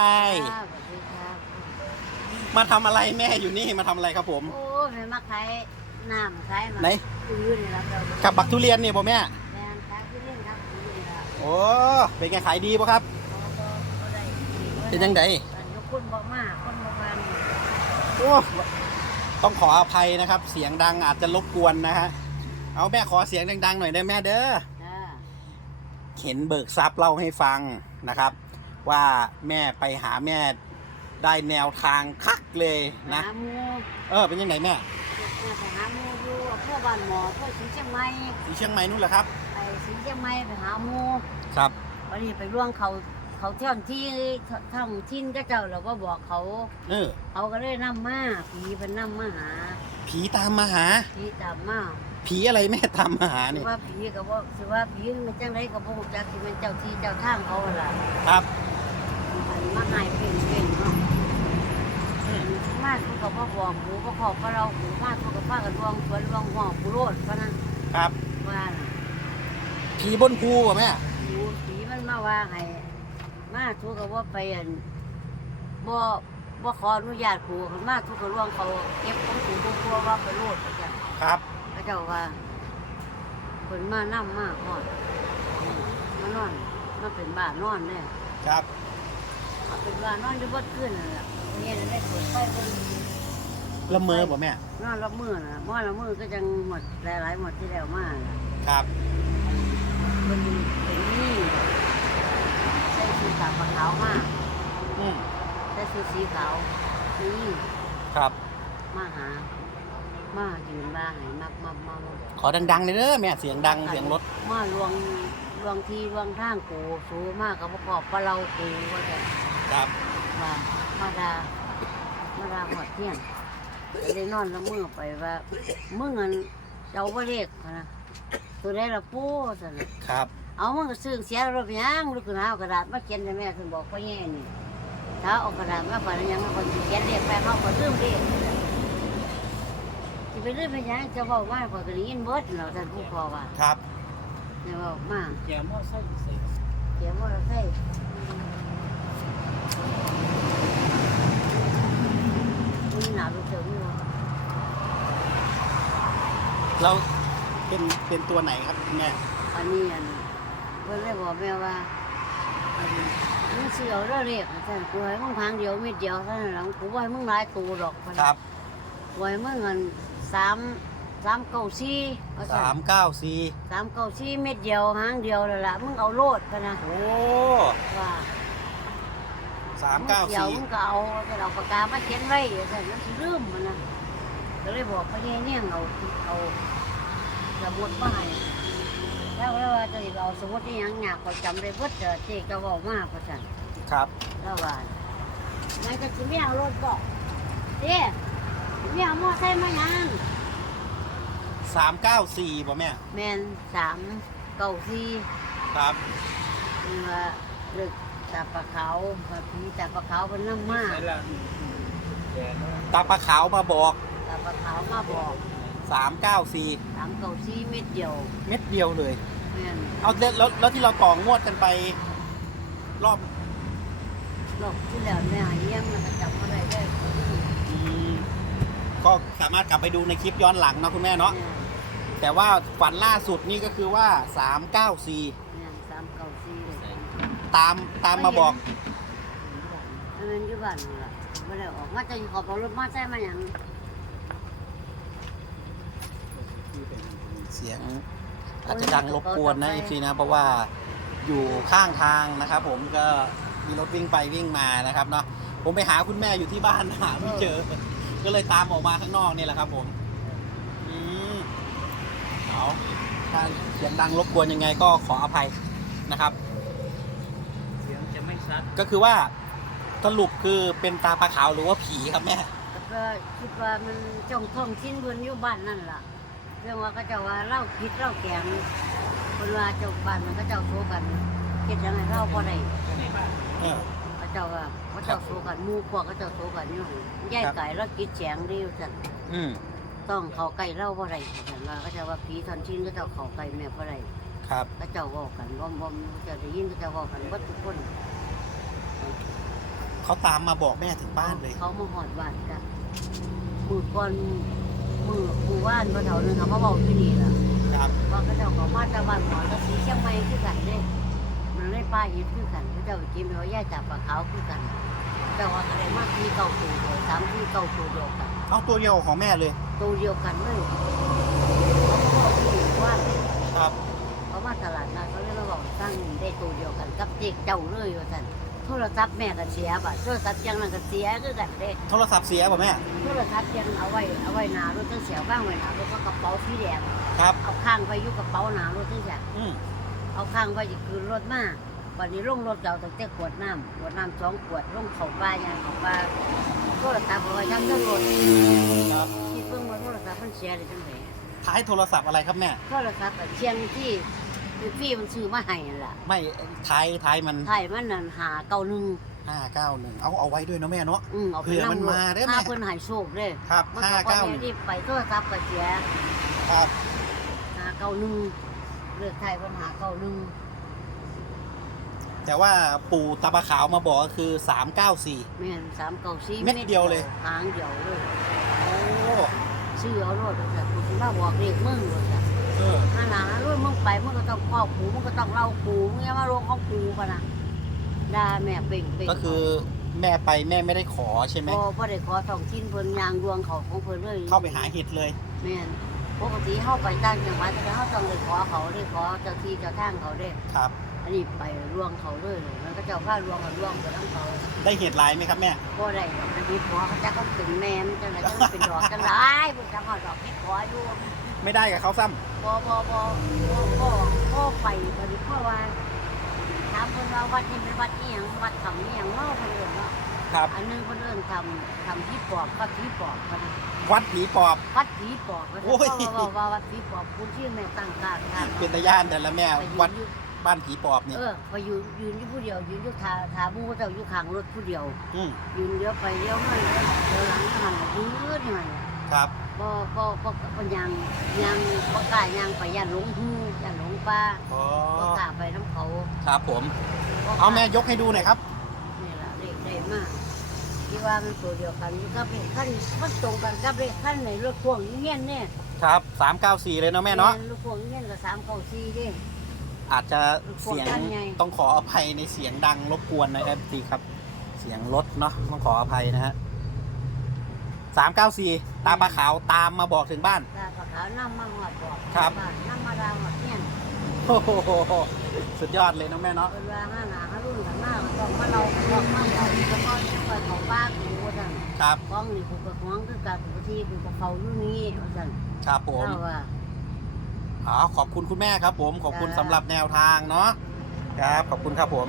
ใช่ครับสวัสดีครับ มาทำอะไรแม่อยู่นี่มาทำอะไรครับผม โอ้แม่มาขายน้ำขายมาไหนซื้อนี่ละเรากับบักทุเรียนนี่บ่แม่แม่นขายทุเรียนครับซื้อนี่ละโอ้เป็นไงขายดีป่ะครับเขาก็บ่ได้เป็นยังไงอันยกคนบ่มากคนบ่มานี่โอ้ต้องขออภัยนะครับ เสียงดังอาจจะรบกวนนะฮะเอาแม่ขอเสียงดังๆหน่อยได้แม่เด้อ จ้าเห็นเบิกทรัพย์เล่าให้ฟังนะครับ ว่าแม่ไปหาแม่ได้แนวทางคักเลยนะ หาหมูเออเป็นยังไงแม่แม่ไปหาหมูอยู่อำเภอบ้านหมอเพื่อสีเชียงใหม่ที่เชียงใหม่นู่นแหละครับ ไปสีเชียงใหม่ไปหาหมูครับ วันนี้ไปร่วงเขาเขาเที่ยวที่ท่องทิ้นก็เจ้าเราก็บอกเขา เออ เขาก็เลยนำมาผีเป็นนำมาหาผีตามมาหา ผีตามมาผีอะไรแม่ตามมาหาสิเนี่ยว่าผีกับว่าสิว่าผีมันจังไรกับพวกจักที่เป็นเจ้าที่เจ้าทางเขาหั่นล่ะครับอัน มาหายเป็นเป็นเนาะอืมมาทุกกับพ่อบอกหูพ่อขอบพ่อเราหูมาทุกกับป้ากับดวงสวนดวงหัวผู้โรดพะนะครับว่าน่ะผีบนภูป่ะแม่หูผีมันมาว่าให้มาทุกกับว่าไปอันบ่บ่ขออนุญาตผูมาทุกกับดวงเขาเก็บของถูกบัวว่าไปโรดพระเจ้าครับพระเจ้าว่าคนมานั่มมาหอดมานอนมาเป็นบ้านนอนเนี่ยครับ เอาเป็นว่านอนอยู่บนขึ้นนั่นแหละเนี่ยได้เปิดไฟเบนละเมอป่ะแม่ นอนรับมือน่ะมอนรับมือก็จังหมดหลายๆหมดที่แล้วมาน่ะครับ เป็นเป็นนี่ใส่ชุดขาวขาวมากอืมใส่ชุดสีขาวนี่ ครับ มาหา มายืนบ้าให้มามามามาขอดังๆเลยเด้อแม่ เสียงดัง เสียงรถ มาลวงลวงที่ลวงทางกูสูมากกับประกอบปลาเรากูว่าจะ ครับว่ามาดามาดาหอดเที่ยงก็เลยนอนละมือไปว่ามึงอันเจ้าบ่เล็กนะตัวได้ละปูสั่นน่ะครับ เอามึงก็ซื้อเสียรถไปยังลูกขึ้นเอากระดาษมาเขียนให้แม่ถึงบอกพ่อแย่นี่ถ้าเอากระดาษมาฝันยังคนสิเขียนเลขไปเขาก็ลืมเลขสิไปลืมไปยังจะบอกว่าข่อยก็ได้ยินเบิดแล้วท่านผู้พอว่าครับเนี่ยบอกมาแกมอไซค์ใส่เขียนมอเตอร์ไซค์มี หนาลูกเสืออยู่เราเป็นเป็นตัวไหนครับแม่อันนี้อันเพิ่นเลยบอกแม่ว่าอันมึงเสียวเด้อเรียกท่านกูให้มึงพังเดียวเม็ดเดียวเท่านั้นหลังกูบ่ให้มึงหลายตัวดอกพันครับไว้มึงเงินสามสามเก้าสี่ว่าซั่น สามเก้าสี่สามเก้าสี่เม็ดเดียวหางเดียวแล้วล่ะมึงเอาโลดพะนะโอ้ว่า สามเก้าเดี๋ยวสี่มึงก็เอาจะเอาปากกามาเขียนไว้แต่มันสิลืมมันนะก็เลยบอกพ่อแย่เนี่ยเอาเอาสมุดมาให้แล้วแล้วว่าจะเอาสมุดนี่ยังหยากก็จำได้เบิดเด้อเจ๊ก็บอกมาพ่อสั่นครับแล้วว่ามันก็สิไม่เอารถบอกเจ๊ไม่เอามอไซค์มายังสามเก้าสี่ป่ะแม่แมนสามเก้าสี่ครับนี่ว่าเลือก ตาปลาขาวแบบผีตาปลาขาวเป็นน้ำมากตาปลาขาวมาบอก ตาปลาขาวมาบอกสามเก้าสี่สามเก้าสี่เม็ดเดียวเม็ดเดียวเลย แม่นเอาแล้วแล้วแล้วที่เราต่องวดกันไป รอบโลกที่แล้วแม่หายเยี่ยมมันก็จำอะไรได้อืมก็สามารถกลับไปดูในคลิปย้อนหลังนะคุณแม่เนาะแต่ว่าฝันล่าสุดนี่ก็คือว่า 394เนี่ยสามเก้าสี่เลย ตามตามมาบอกอันนั้นอยู่บ้านนั่นล่ะไม่ได้ออกมาจะขอบเอารถมาใช่ไหมยังเสียงอาจจะดังรบกวนนะอีซีนะ เพราะว่าอยู่ข้างทางนะครับ ผมก็มีรถวิ่งไปวิ่งมานะครับเนาะผมไปหาคุณแม่อยู่ที่บ้านหาไม่เจอ ก็เลยตามออกมาข้างนอกนี่แหละครับ ผมอืมเอาถ้าเสียงดังรบกวนยังไงก็ขออภัยนะครับเสียงจะไม่ ชัดก็คือว่าสรุปคือเป็นตาปลาขาวหรือว่าผีครับแม่แล้วก็คิดว่ามันจงท่องชิ้นบนอยู่บ้านนั่นล่ะ เรื่องว่าก็เจะว่าเล่าพิษเล่าแกงคนว่าเจ้าบ้านมันก็เจ้าโซกันคิดยังไงเล่าบ่ได้เออเขาเจ้าว่าเขาเจ้าโซกันหมู่พวกเขาเจ้าโซกันอยู่ย่ายครับไก่แล้วกิดแฉงดีจังอืมต้องเขาไก่เล่าบ่ได้ฉันว่าเขาเจ้าว่าผีทอนชิ้นก็เจ้าเขาไก่แม่บ่ได้ครับเขาเจ้าเว้ากันบ่บ่เขาเจ้าได้ยินเขาเจ้าเว้ากันเบิดทุกคน เขาตามมาบอกแม่ถึงบ้านเลย เขามาหอดบ้านกันมือก่อนมือมือว่านก็เท่านึงเขามาบอกที่นี่ล่ะครับว่าเขาเจ้าเขามาจากบ้านหมอแล้วสีเชียงใหม่คือกันเด้มันเลยป้าเห็นคือกันเขาเจ้าไปกินเขาแย่จับปลาขาวคือกันแต่ว่าอะไรมาที่เก่าตัวเดียวสามที่เก่าตัวเดียวกันเอาตัวเดียวของแม่เลยตัวเดียวกันเลยเขาก็บอกที่นี่ว่าครับเขามาตลาดนัดเขาเลยมาบอกตั้งได้ตัวเดียวกันกับเด็กเจ้าเลยว่าสัน โทรศัพท์แม่ก็เสียบ่ะโทรศัพท์ยังนั่นก็เสียคือกันเด้โทรศัพท์เสียป่ะแม่ โทรศัพท์ยังเอาไว้เอาไว้หนารถตั้งเสียบ้างไว้หนารถก็กระเป๋าสีแดงครับ เอาข้างไปอยุกกระเป๋าหนารถตั้งเสียอืมเอาข้างไปจะคืนรถมาวันนี้ลงรถเราตั้งแต่ขวดน้ำขวดน้ำสองขวดลงเขาป้ายางเขาป้าโทรศัพท์เอาไว้ทั้งเครื่องรถครับคิดเพิ่งว่าโทรศัพท์มันเสียเลยจังไหนท้ายโทรศัพท์อะไรครับแม่ โทรศัพท์แบบเชียงที่ คือพี่มันซื้อมาให้นั่นล่ะไม่ท้ายท้ายมันไทยมันนั่นหาเก่าหนึ่ง591เอาเอาไว้ด้วยเนาะแม่เนาะ อืมเอาไปเผื่อมันำรถมาเด้อแม่ ถ้าเพิ่นใหายโชคเด้อครับมันก็บ่ได้591รีบไปโทรศัพท์ก็เสียครับหาเก่าหนึ่งเลือกไทยปัญหาเก่าหนึ่งแต่ว่าปู่ตาปะขาวมาบอกก็คือ394แม่นสามเก่าสี่เม็ดเดียวเลย หางเดียวเลย โอ้ ซื้อเอารถเลยจ้ะคุณมาบอกเรียกมึงเลยจ้ะเออหาหนารุ่นมึงไปมึงก็ต้องครอบครูมึงก็ต้องเล่าครูมึงอย่ามาลงของครูปะนะด่าแม่เป่งเป่งก็คือแม่ไปแม่ไม่ได้ขอใช่ไหมพอพอได้ขอสองชิ้นเพิ่นยางดวงเขาของเพิ่นเลยเข้าไปหาเห็ดเลยแม่นปกติเข้าไปต่างจังหวัดแต่เขาต้องเลยขอเขาเลยขอเจ้าที่เจ้าทางเขาเลยครับ อันนี้ไปร่วงเขาเลยมันก็เจ้าผ้าร่วงกับร่วงไปทั้งเขาได้เห็ดหลายไหมครับแม่ก็ได้ดอกพิษขอเขาจะก็เป็นแม่มจังไรก็เป็นดอกจังไรพวกจังหอดอกพิษขออยู่ ไม่ได้กับเขาซ้บอบอบอบอพ่อไปพอดีพ่อว่าถามคนว่าวัดนี้เป็นวัดนี้ยังวัดทำนี่ยังเล่าคนอื่นเนาะำครับ อันหนึงคนอื่นทำทำที่ปอบวัดที่ปอบกันวัดผีปอบ วัดผีปอบก็โอ้ยว่าว่าวัดผีปอบคุณชื่อแม่ตั้งกลางกันเป็นตาย่านแต่ละแม่ไปยืวัดนอยู่บ้านผีปอบเนี่ยเออไปยืนยืนอยู่ผู้เดียวยืนอยู่ทาทาหมูเจ้าอยู่ข้างรถผู้เดียวอืมยืนเลี้ยวไปเลี้ยวมาเลี้ยวหลังเท่านั้นยืนนี่มันครับ บ่บ่บ่บ่ยังยังบ่กล้ายังไปย่านหลงหูย่านหลงป่าอ๋อบ่กล้าไปน้ำเขาครับผม บ่กล้เอาแม่ยกให้ดูหน่อยครับนี่ล่ะเลขได้มากที่ว่ามันตัวเดียวกันอยู่กับเลขขั้นมันตรงกันกับเลขขั้นในรถพ่วงเงี้ยเนี่ยครับ394เลยเนาะแม่เนาะรถพ่วงเงี้ยกับสามเก้าสี่เด้ อาจจะเสียงพวกท่านไง ต้องขออภัยในเสียงดังรบกวนนะครับทีครับ เสียงรถเนาะต้องขออภัยนะฮะ 394ตาปลาขาวตามมาบอกถึงบ้าน ตาปลาขาวนำมาหอดบอกครับานนำมาดาวหอดเนี่ยโอ้โหสุดยอดเลยเนาะแม่เนาะเป็นว่าห้าหนาห้ารุ่นกันมากต้องมาเราต้องมาเราแล้วก็จะไปของป้ากูว่าสั่นครับฟ้องนี่กูก็ฟ้องคือการกูที่กูก็เฝ้าอยู่นี่ว่าสั่นครับผมเล่าว่า อ๋อขอบคุณคุณแม่ครับผม ขอบคุณจ้าสำหรับแนวทางเนาะ ครับ ขอบคุณครับผม